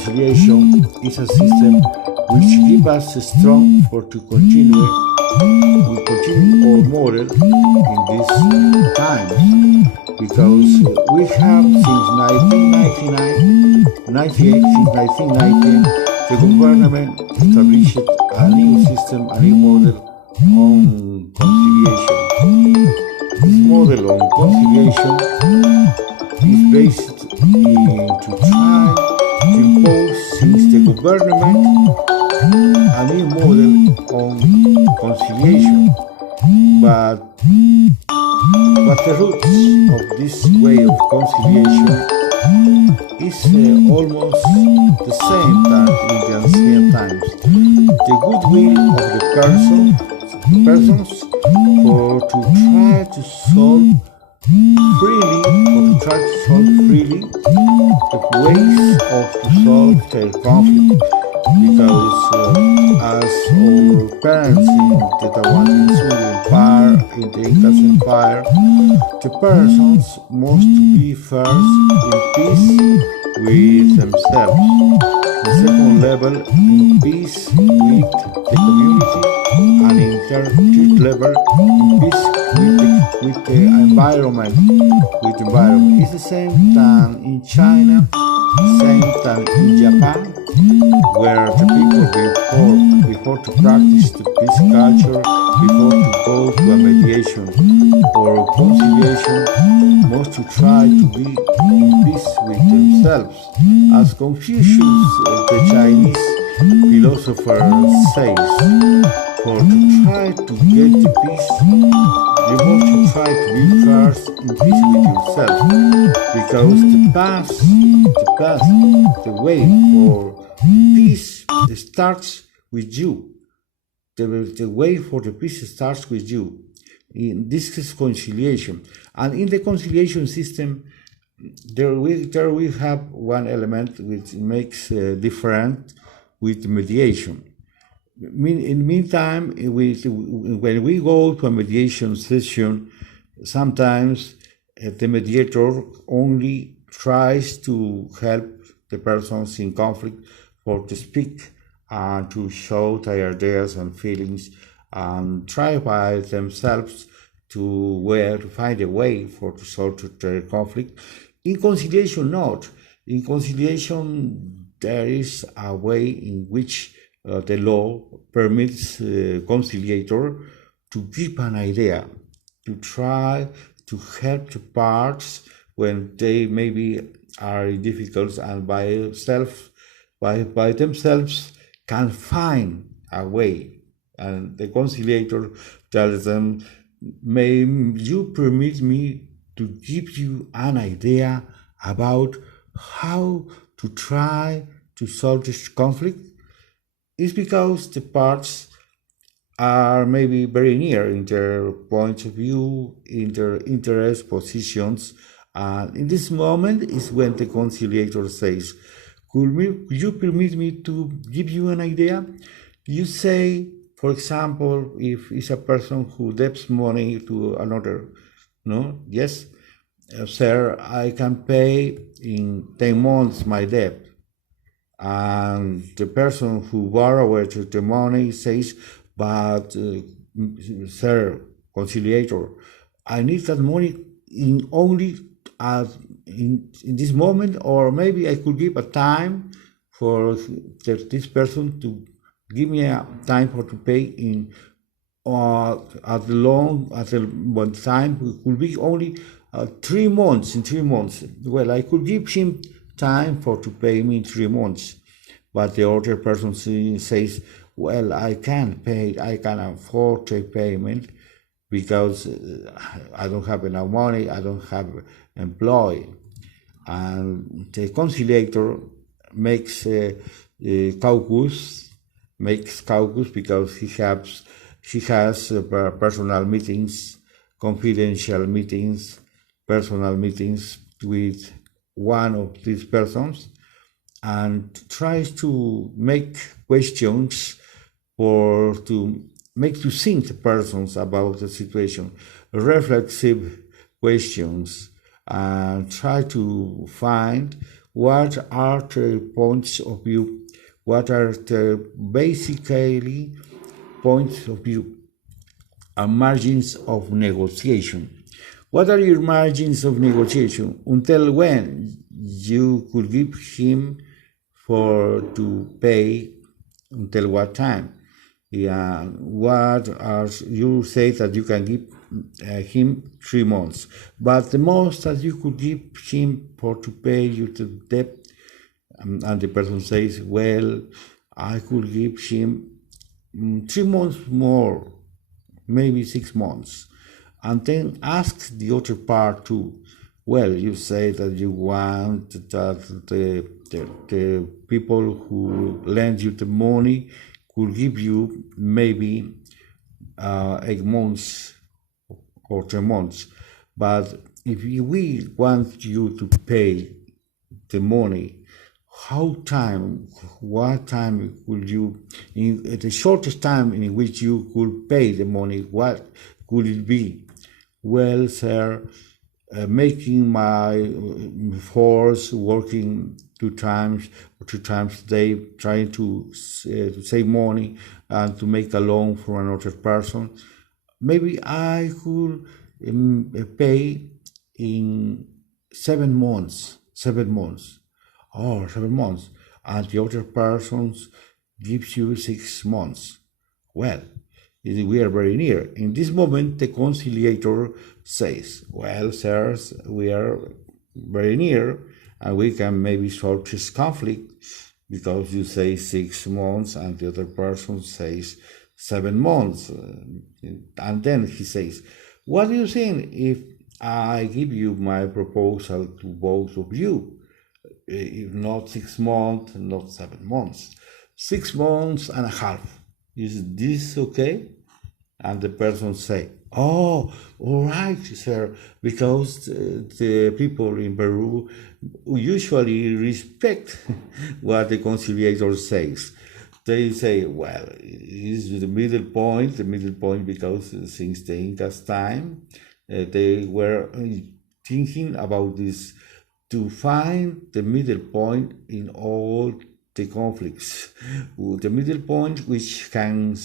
conciliation is a system which gives us a strong for to continue our model in these times, because we have since 1990, the government established a new system, a new model on conciliation. This model on conciliation is based to try to impose, since the government, a new model on conciliation. But the roots of this way of conciliation is almost the same as in the ancient times. The goodwill of the persons for to try to solve freely the ways of to solve their conflict. Because as our parents in the Incas Empire, the persons must be first in peace with themselves. The second level, in peace with the community, and in third level, in peace with the environment. It's the same than in China, same than in Japan, where the people before to practice the peace culture, before to go to a mediation or conciliation, must to try to be in peace with themselves. As Confucius, the Chinese philosopher, says, for to try to get the peace, you must to try to be first in peace with yourself, because the way for peace starts with you. The way for the peace starts with you. This is conciliation, and in the conciliation system, there we have one element which makes different with mediation. In the meantime, when we go to a mediation session, sometimes the mediator only tries to help the persons in conflict for to speak and to show their ideas and feelings, and try by themselves to find a way for to solve their conflict. In conciliation, not. In conciliation, there is a way in which the law permits conciliator to give an idea, to try to help the parts when they maybe are difficult, and by themselves can find a way. And the conciliator tells them, may you permit me to give you an idea about how to try to solve this conflict? It's because the parts are maybe very near in their points of view, in their interest, positions. And in this moment is when the conciliator says, could you permit me to give you an idea? You say, for example, if it's a person who debts money to another, no? Yes, sir, I can pay in 10 months my debt. And the person who borrowed the money says, but sir, conciliator, I need that money in only in this moment, or maybe I could give a time for this person to give me a time for to pay in at the one time. It could be only 3 months. In 3 months, well, I could give him time for to pay me in 3 months, but the other person says, well, I can't pay. I can afford the payment because I don't have enough money. I don't have employee. And the conciliator makes caucus because he has personal meetings, confidential meetings, personal meetings with one of these persons, and tries to make questions to think the persons about the situation, reflexive questions, and try to find what are the points of view, what are the basically points of view and margins of negotiation. What are your margins of negotiation? Until when you could give him for to pay, until what time? Yeah, what are you say that you can give him 3 months, but the most that you could give him for to pay you the debt, and the person says, well, I could give him 3 months more, maybe 6 months, and then ask the other part too. Well, you say that you want that the people who lend you the money could give you maybe 8 months or 10 months, but if we want you to pay the money, what time could you, in the shortest time in which you could pay the money, what could it be? Well, sir, making my force, working 2 times or 3 times a day, trying to save money and to make a loan for another person, maybe I could pay in 7 months, 7 months, or 7 months, and the other person gives you 6 months. Well, we are very near. In this moment, the conciliator says, well, sirs, we are very near, and we can maybe solve this conflict because you say 6 months and the other person says 7 months. And then he says, what do you think if I give you my proposal to both of you? If not 6 months, not 7 months, 6 months and a half. Is this okay? And the person say, oh, all right, sir, because the people in Peru usually respect what the conciliator says. They say, well, is the middle point, because since the Incas time, they were thinking about this, to find the middle point in all the conflicts, the middle point which can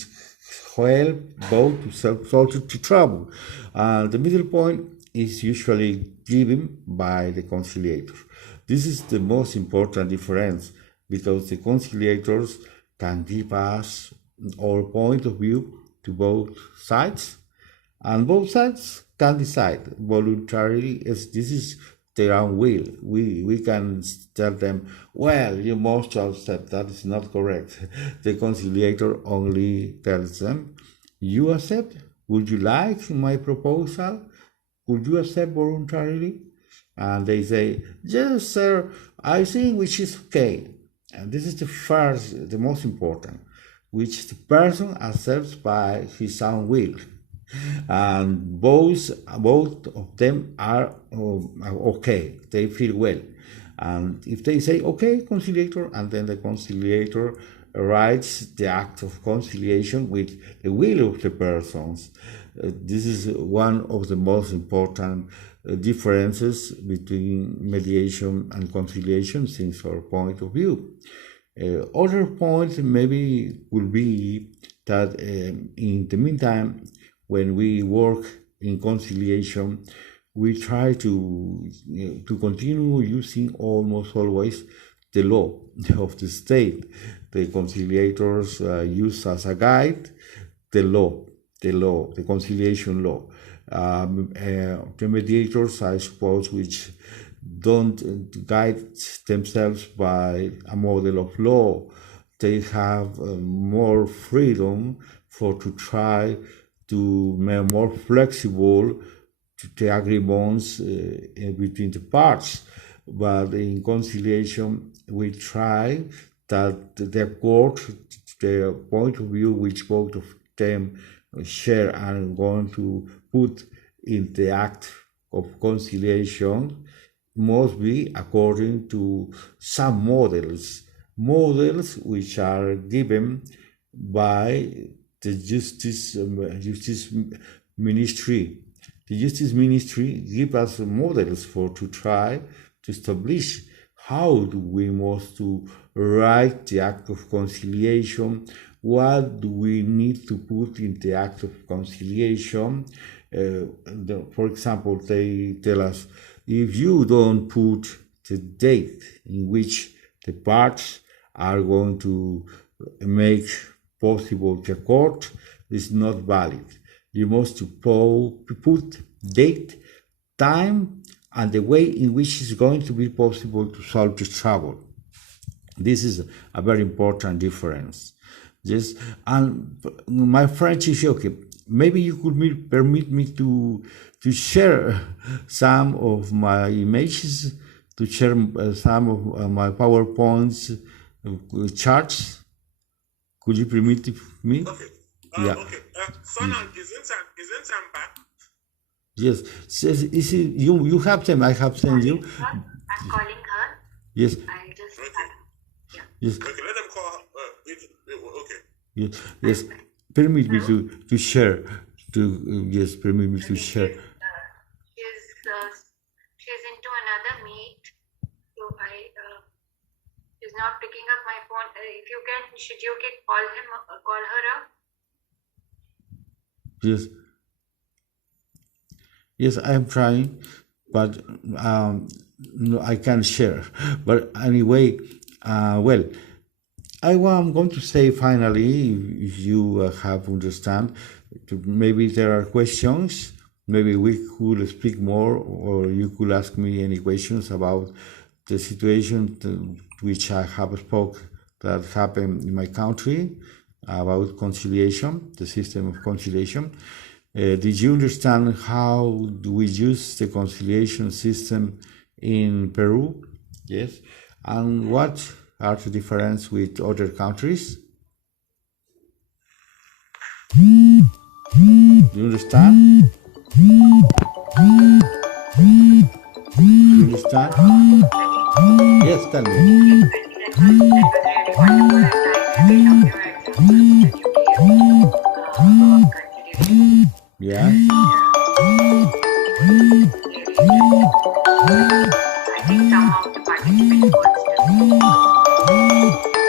help both to solve the trouble. The middle point is usually given by the conciliator. This is the most important difference, because the conciliators can give us our point of view to both sides, and both sides can decide voluntarily. As this is their own will. We can tell them, well, you must accept. That is not correct. The conciliator only tells them, you accept? Would you like my proposal? Would you accept voluntarily? And they say, yes, sir, I think which is okay. And this is the most important, which the person accepts by his own will. And both of them are okay, they feel well. And if they say, okay, conciliator, and then the conciliator writes the act of conciliation with the will of the persons. This is one of the most important differences between mediation and conciliation since our point of view. Other points maybe will be that in the meantime, when we work in conciliation, we try to continue using almost always the law of the state. The conciliators use as a guide the conciliation law. The mediators, I suppose, which don't guide themselves by a model of law, they have more freedom to try to make more flexible the agreements between the parts. But in conciliation, we try that the court, the point of view which both of them share and going to put in the act of conciliation, must be according to some models which are given by the justice ministry. The justice ministry gives us models to try to establish how do we must to write the act of conciliation, what do we need to put in the act of conciliation. For example, they tell us, if you don't put the date in which the parts are going to make possible the court, is not valid. You must put date, time, and the way in which it's going to be possible to solve the trouble. This is a very important difference. Yes, and my friend Chijioke, maybe you could permit me to share some of my images, to share some of my PowerPoints charts. Could you permit me? Okay. Yeah. Okay. Sonan, isn't I'm back? Yes. Is it, you have them? I have sent you. I'm calling her. Yes. I'll just. Okay. Yeah. Yes. Okay. Let them call her. Okay. Yes. Yes. Permit me to share. Yes. Permit me to share. She's into another meet, so she's not picking up my phone. If you can, Chijioke, call her up. Yes. Yes, I am trying, but no, I can't share. But anyway, well, I'm going to say finally, if you have understand, maybe there are questions. Maybe we could speak more, or you could ask me any questions about the situation to which I have spoke that happened in my country about conciliation, the system of conciliation. Did you understand how do we use the conciliation system in Peru? Yes. And what are the differences with other countries? Do you understand? Do you understand? Yes, tell me. Yeah.